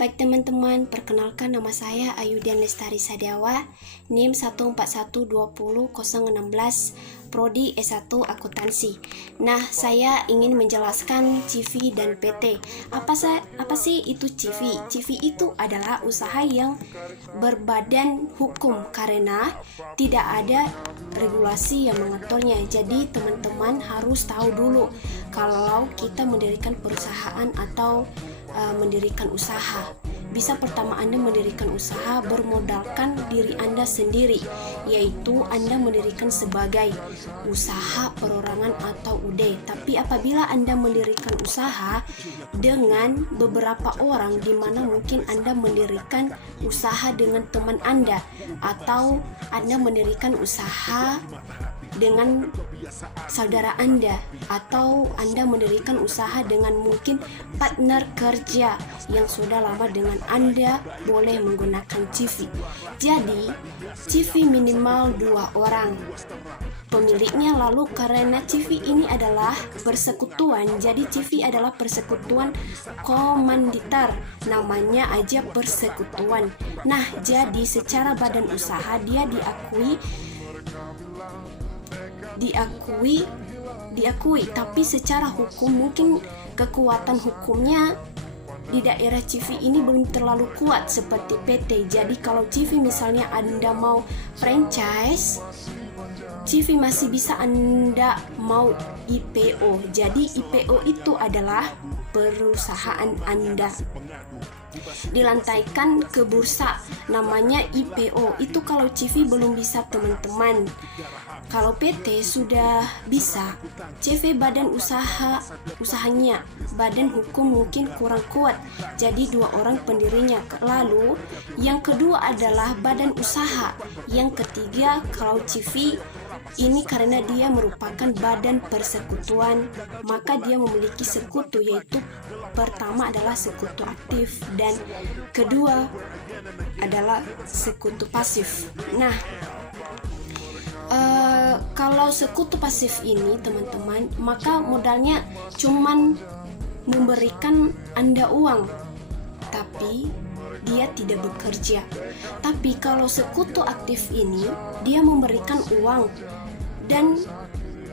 Baik teman-teman, perkenalkan nama saya Ayudian Lestari Sadiawa, NIM 14120016, Prodi S1 Akuntansi. Nah, saya ingin menjelaskan CV dan PT. Apa sih itu CV? CV itu adalah usaha yang berbadan hukum karena tidak ada regulasi yang mengaturnya. Jadi teman-teman harus tahu dulu kalau kita mendirikan perusahaan atau mendirikan usaha. Bisa pertama Anda mendirikan usaha bermodalkan diri Anda sendiri, yaitu Anda mendirikan sebagai usaha perorangan atau UD. Tapi apabila Anda mendirikan usaha dengan beberapa orang, di mana mungkin Anda mendirikan usaha dengan teman Anda, atau Anda mendirikan usaha dengan saudara Anda, atau Anda mendirikan usaha dengan mungkin partner kerja yang sudah lama dengan Anda, boleh menggunakan CV. Jadi CV minimal 2 orang pemiliknya. Lalu karena CV ini adalah persekutuan, jadi CV adalah persekutuan komanditer, namanya aja persekutuan. Nah, jadi secara badan usaha dia diakui, tapi secara hukum mungkin kekuatan hukumnya di daerah CV ini belum terlalu kuat seperti PT. Jadi kalau CV misalnya Anda mau franchise, CV masih bisa Anda mau IPO. Jadi IPO itu adalah perusahaan Anda dilantaikan ke bursa, namanya IPO. Itu kalau CV belum bisa teman-teman. Kalau PT sudah bisa. CV badan usahanya, badan hukum mungkin kurang kuat, jadi 2 orang pendirinya. Lalu yang kedua adalah badan usaha. Yang ketiga kalau CV ini karena dia merupakan badan persekutuan, maka dia memiliki sekutu, yaitu pertama adalah sekutu aktif dan kedua adalah sekutu pasif. Nah, kalau sekutu pasif ini teman-teman, maka modalnya cuman memberikan Anda uang, tapi dia tidak bekerja. Tapi kalau sekutu aktif ini, dia memberikan uang dan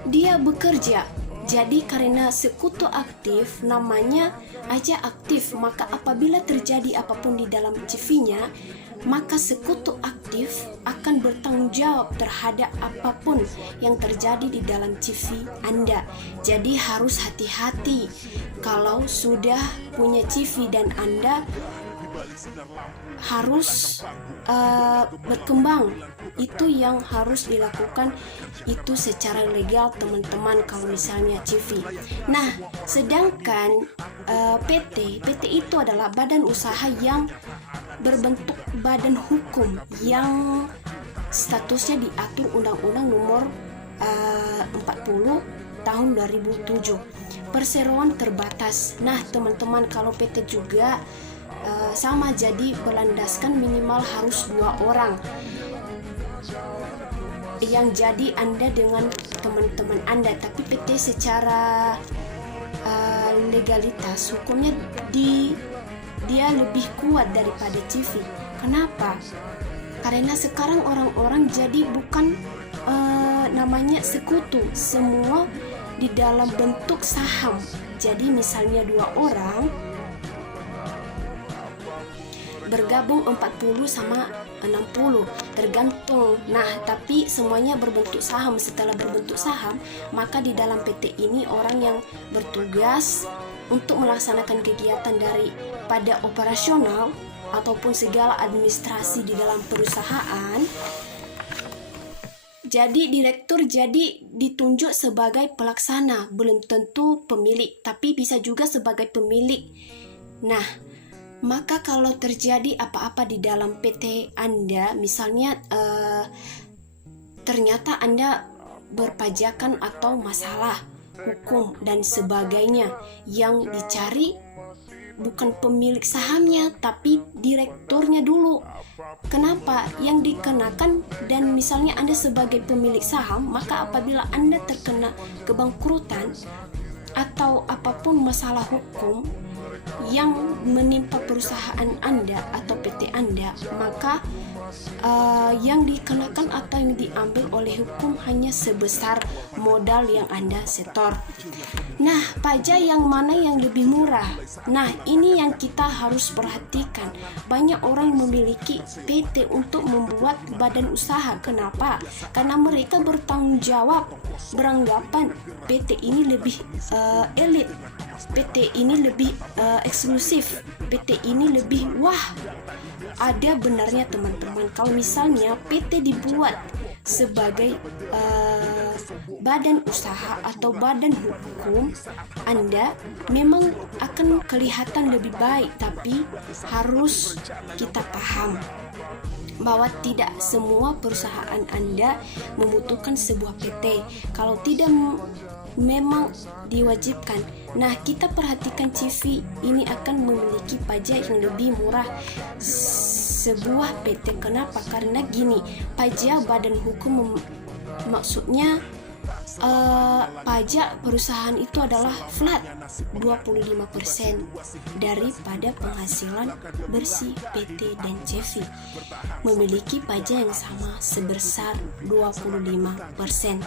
dia bekerja. Jadi karena sekutu aktif namanya aja aktif, maka apabila terjadi apapun di dalam CV-nya, maka sekutu aktif akan bertanggung jawab terhadap apapun yang terjadi di dalam CV Anda. Jadi harus hati-hati kalau sudah punya CV dan Anda harus berkembang. Itu yang harus dilakukan itu secara legal teman-teman kalau misalnya CV. Nah, sedangkan PT itu adalah badan usaha yang berbentuk badan hukum yang statusnya diatur Undang-Undang Nomor 40 tahun 2007, perseroan terbatas. Nah teman-teman, kalau PT juga sama, jadi berlandaskan minimal harus 2 orang yang jadi Anda dengan teman-teman Anda. Tapi PT secara legalitas hukumnya dia lebih kuat daripada CV. Kenapa? Karena sekarang orang-orang jadi bukan namanya sekutu, semua di dalam bentuk saham. Jadi misalnya 2 orang bergabung 40 sama 60 tergantung. Nah, tapi semuanya berbentuk saham. Setelah berbentuk saham, maka di dalam PT ini orang yang bertugas untuk melaksanakan kegiatan daripada operasional ataupun segala administrasi di dalam perusahaan. Jadi direktur jadi ditunjuk sebagai pelaksana, belum tentu pemilik, tapi bisa juga sebagai pemilik Nah, maka kalau terjadi apa-apa di dalam PT Anda, misalnya ternyata Anda berpajakan atau masalah hukum dan sebagainya, yang dicari bukan pemilik sahamnya tapi direkturnya dulu. Kenapa? Yang dikenakan, dan misalnya Anda sebagai pemilik saham, maka apabila Anda terkena kebangkrutan atau apapun masalah hukum yang menimpa perusahaan Anda atau PT Anda, maka yang dikenakan atau yang diambil oleh hukum hanya sebesar modal yang Anda setor. Nah, pajak yang mana yang lebih murah? Nah, ini yang kita harus perhatikan. Banyak orang memiliki PT untuk membuat badan usaha. Kenapa? Karena mereka bertanggung jawab, beranggapan PT ini lebih elit, PT ini lebih eksklusif, PT ini lebih wah. Ada benarnya teman-teman, kalau misalnya PT dibuat sebagai badan usaha atau badan hukum, Anda memang akan kelihatan lebih baik, tapi harus kita paham bahwa tidak semua perusahaan Anda membutuhkan sebuah PT. Kalau tidak, memang diwajibkan. Nah, kita perhatikan CV ini akan memiliki pajak yang lebih murah sebuah PT. Kenapa? Karena gini, pajak badan hukum maksudnya pajak perusahaan itu adalah flat 25% daripada penghasilan bersih PT dan CV, memiliki pajak yang sama sebesar 25%.